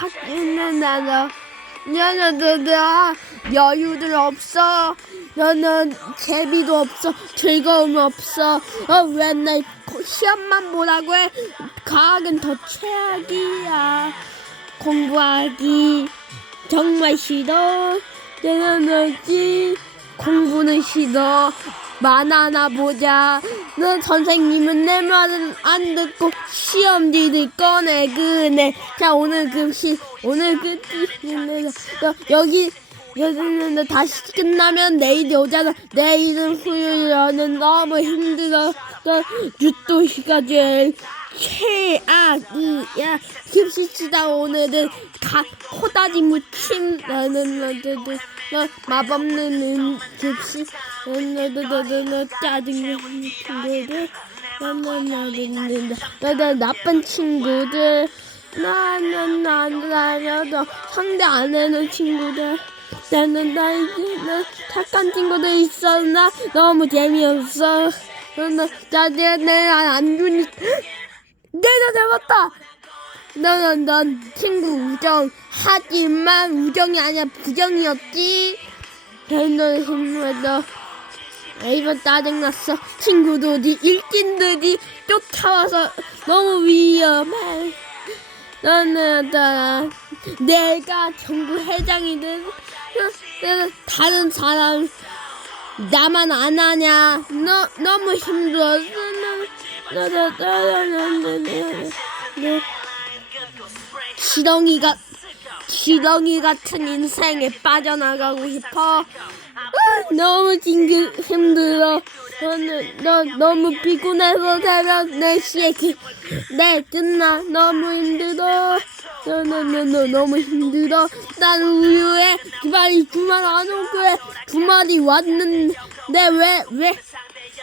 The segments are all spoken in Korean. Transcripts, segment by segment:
학교는 나는 나는 여유들 없어. 너는 재미도 없어. 즐거움 없어. 어, 맨날 고- 시험만 보라고 해. 과학은 더 최악이야. 공부하기 정말 싫어. 내는 너지 공부는 싫어. 만화나 보자. 너 선생님은 내 말은 안 듣고 시험지를 꺼내 그네. 자 오늘 급시 오늘 급시 너 여기 여기는 다시 끝나면 내일이 오잖아. 내일은 후요일은 너무 힘들어. 너 유도시가 제일 최악이야. 급시시다. 오늘은 가 코다리 무침 나는 나도 나 마법는 급시. 나나나나 짜증나는 친구들 나나나나 나나 나쁜 친구들. 나나나나나 상대 안 하는 친구들. 나는 나 이제 나 착한 친구들 있어 나? 너무 재미없어. 나나 나내 내안 주니 내가 잡았다. 너는 넌 친구 우정. 하지만 우정이 아니야 부정이었지. 너는 힘들어. 이번 짜증났어. 친구들이 일진들이 쫓아와서 너무 위험해. 너는 나 내가 정부 회장이 든 내가 다른 사람 나만 안 하냐. 너 너무 힘들었어 지렁이가 지렁이 같은 인생에 빠져나가고 싶어. 으, 너무 징글 힘들어. 너는 너 너무 피곤해서 새벽 4시에 기, 내 끝나 너무 힘들어. 너 너 너 너, 너무 힘들어. 난 우유에 주말이 주말 안 오고 왜 주말이 왔는데 왜 왜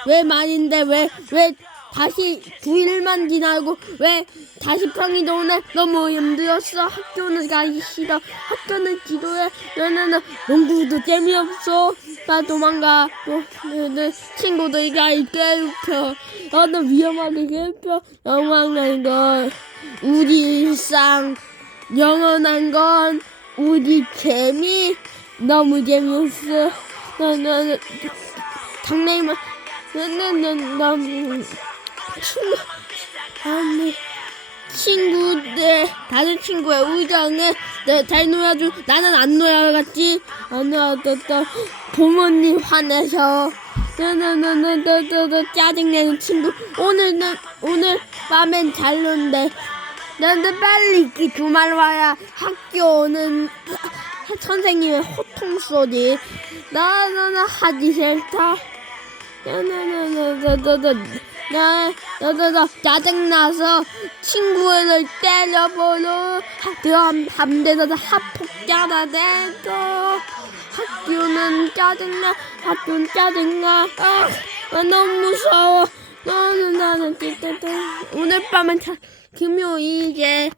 왜 말인데 왜 왜 다시 9일만 지나고 왜 다시 평이 오네? 너무 힘들었어. 학교는 가기 싫어. 학교는 지도해 너는 농구도 재미없어. 나 도망가 또 너는 친구들과 괴롭혀 너는 위험하게 괴롭혀. 영원한 건 우리 일상 영원한 건 우리 재미. 너무 재미없어. 너는 장난이만 너는 너무 친구 아니 친구들 다른 친구의 우정을 내잘 놀아줘 나는 안 놀아갔지? 안 놀아줬다 부모님 화내셔 너너너너너너 짜증내는 친구. 오늘은 오늘 밤엔 잘 논대. 나는 빨리 그 주말 와야 학교 오는 선생님의 호통 소리. 나는 하기 싫다 나나나나나나나 나 나나나 짜증나서 친구를 때려버려 그럼 밤새서 합폭자가 되고 학교는 짜증나 학교는 짜증나 아, 아, 너무 무서워 나는 나는 오늘 밤은 자, 금요일이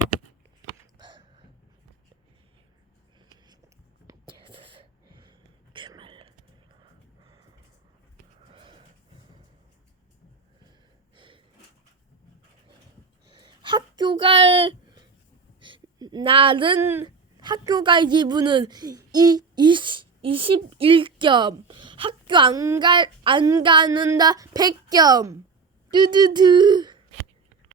학교 갈 날은 학교 갈 기분은 이, 20, 21점 학교 안 갈 안 가는다 100점 두두두